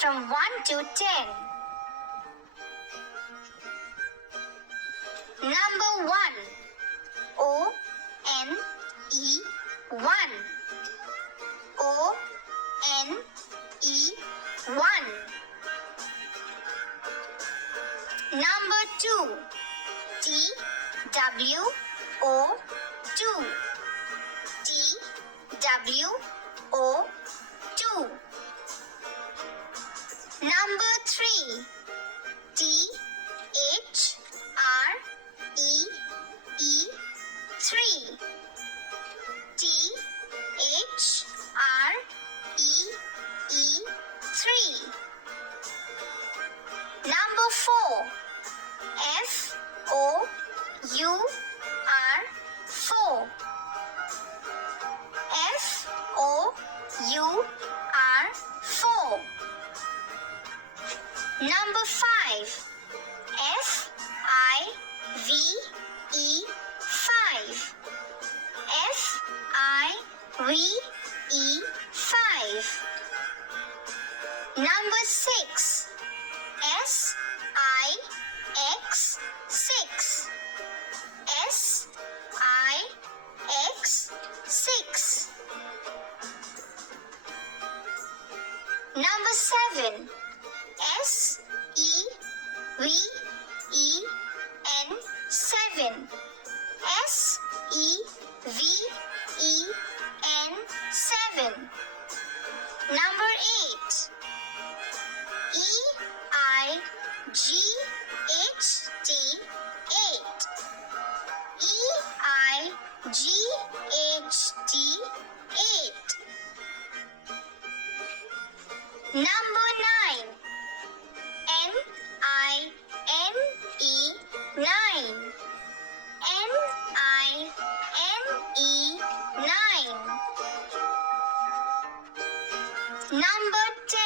from 1 to 10. Number 1. O-N-E 1. O-N-E 1. Number 2. T-W-O 2. T-W-O 2. Number 3. T-H-R-E-E 3. T-H-R-E-E 3. Number 4. F-O-U-R 4. F-O-U-R 4. Number 5. F-I-V-E 5. F-I-V-E 5. Number 6. S-I-X 6. S-I-X 6. Number 7. S-E-V-E-N 7. S-E-V-E-N 7. Number 8. E-I-G-H-T 8. E-I-G-H-T 8. Number 9. N-I-N-E 9. N-I-N-E 9. Number 10.